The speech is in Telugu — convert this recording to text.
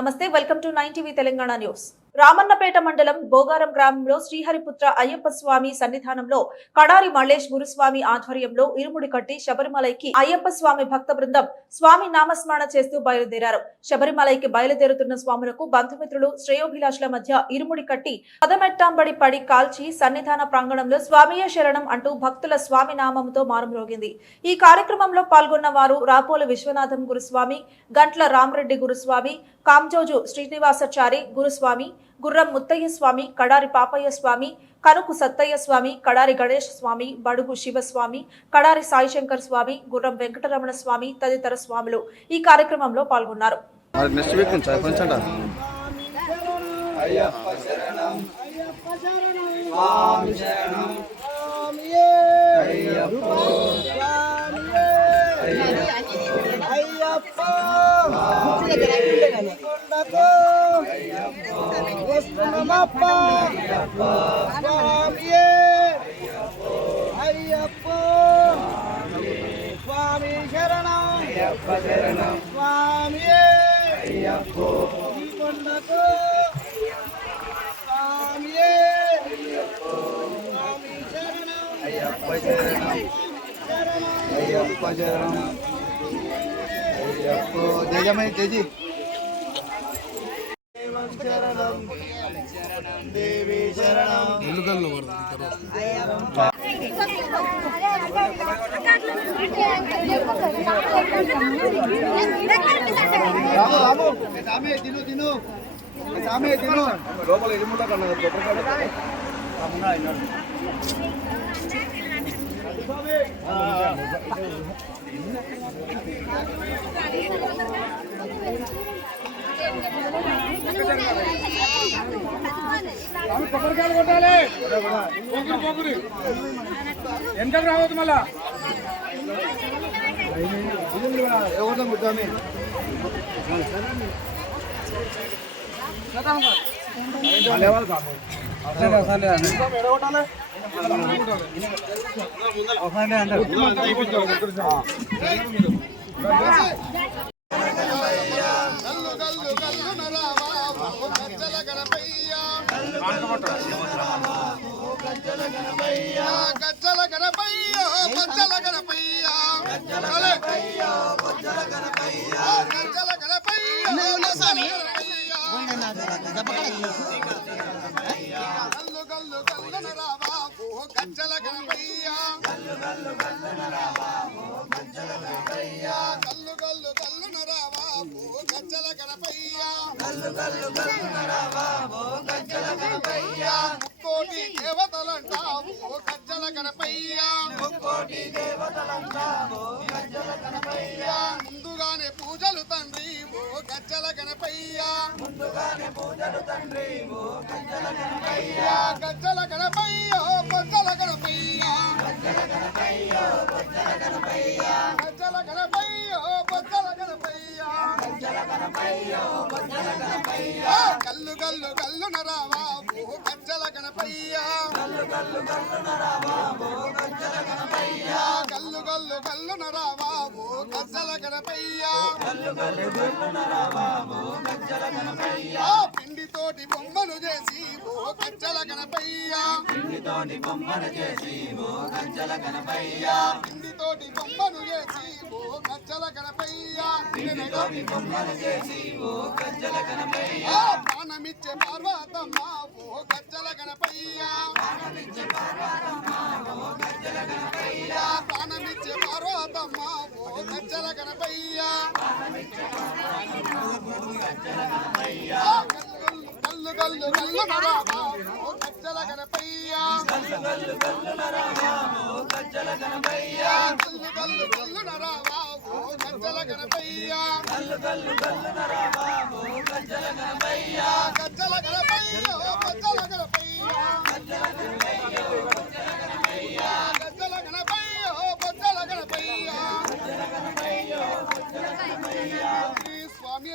నమస్తే, welcome to 9 TV Telangana news. Ramannapet మండలం బోగారం గ్రామంలో శ్రీహరిపుత్ర అయ్యప్ప స్వామి సన్నిధానంలో కడారి మల్లేష్ గురుస్వామి ఆధ్వర్యంలో ఇరుముడి కట్టి శబరిమలైకి అయ్యప్ప స్వామి భక్త బృందం స్వామి నామస్మరణ చేస్తూ బయలుదేరారు. శబరిమలైకి బయలుదేరుతున్న స్వాములకు బంధుమిత్రులు శ్రేయోభిలాషుల మధ్య ఇరుముడి కట్టి పదమెట్టాంబడి పడి కాల్చి సన్నిధాన ప్రాంగణంలో స్వామియే శరణం అంటూ భక్తుల స్వామి నామంతో మారుమ్రోగింది. ఈ కార్యక్రమంలో పాల్గొన్న వారు రాపోలు విశ్వనాథం గురుస్వామి, గంట్ల రామరెడ్డి గురుస్వామి, కాంజోజు శ్రీనివాసాచారి గురుస్వామి, గుర్రం ముత్తయ్య స్వామి, కడారి పాపయ్య స్వామి, కనుకు సత్తయ్య స్వామి, కడారి గణేష్ స్వామి, బడుగు శివస్వామి, కడారి సాయిశంకర్ స్వామి, గుర్రం వెంకటరమణ స్వామి తదితర స్వాములు ఈ కార్యక్రమంలో పాల్గొన్నారు. స్వామి శరణం స్వామి అయ్యప్ప కొండకు స్వామి స్వామి శరణం అయ్యప్ప శరణం అయ్యప్ప శరణం అయ్యప్ప జయమై జయ శరణం దేవి శరణం లోపల ఇరుముల కన్నా కొబ్బరికాయలు కొట్టాలి, పోకురి వెనకకు రావద్దు. మళ్ళా ఎవరితో కుట్టామి గజ్జల గణపయ్య బొజ్జల గణపయ్య గజ్జల గణపయ్య గల్లు గల్లు గల్లు నరావా ఓ గజ్జల గణపయ్య గల్లు గల్లు గల్లు నరావా ఓ గజ్జల గణపయ్య గల్లు గల్లు గల్లు నరావా ఓ గజ్జల గణపయ్య గల్లు గల్లు గల్లు నరావా ఓ గజ్జల గణపయ్య ముక్కోటి దేవతలంటావు ఓ గజ్జల గణపయ్య ముక్కోటి దేవతలంటావు ఓ గజ్జల గణపయ్య ముందుగానే పూజలు తండ్రి ఓ గజ్జల గణపయ్య ముందుగానే పూజలు తండ్రి ఓ గజ్జల గణపయ్య గజ్జల గణపయ్య బొజ్జల గణపయ్య గజ్జల గణపయ్య బొజ్జల గణపయ్య గజ్జల గణపయ్య బొజ్జల గణపయ్య గజ్జల గణపయ్య బొజ్జల గణపయ్య గల్లు గల్లు గల్లు నరావా ఓ గజ్జల గణపయ్య గల్లు గల్లు గల్లు నరావా ఓ గజ్జల గణపయ్య గల్లు గల్లు గల్లు నరావా ఓ గజ్జల గణపయ్య గల్లు గల్లు గల్లు నరావా ఓ గజ్జల గణపయ్య పిండితోటి బొమ్మను చేసి ఓ గజ్జల గణపయ్య పిండితోటి బొమ్మను చేసి ఓ గజ్జల గణపయ్య పిండితోటి బొమ్మను చేసి ఓ గజ్జల గణపయ్య పిండితోటి బొమ్మను చేసి ఓ గజ్జల గణపయ్య ప్రాణమిచ్చే పార్వతమ్మ ఓ గజ్జల గణపయ్య ప్రాణమిచ్చే పార్వతమ్మ ఓ గజ్జల గణపయ్య ప్రాణమిచ్చే పార్వతమ్మ ఓ గజ్జల గణపయ్య ప్రాణమిచ్చే పార్వతమ్మ ఓ గజ్జల గణపయ్య గల్లు గల్లు గల్లు నరావా ఓ గజ్జల గణపయ్య గల్లు గల్లు గల్లు నరావా ఓ గజ్జల గణపయ్య గల్లు గల్లు గల్లు నరావా ఓ గజ్జల గణపయ్య గల్లు గల్లు గల్లు నరావా ఓ గజ్జల గణపయ్య గజ్జల గణపయ్య ఓ గజ్జల గణపయ్య గజ్జల గణపయ్య ఓ గజ్జల గణపయ్య గజ్జల గణపయ్య ఓ గజ్జల గణపయ్య గజ్జల గణపయ్య ఓ గజ్జల గణపయ్య శ్రీ స్వామి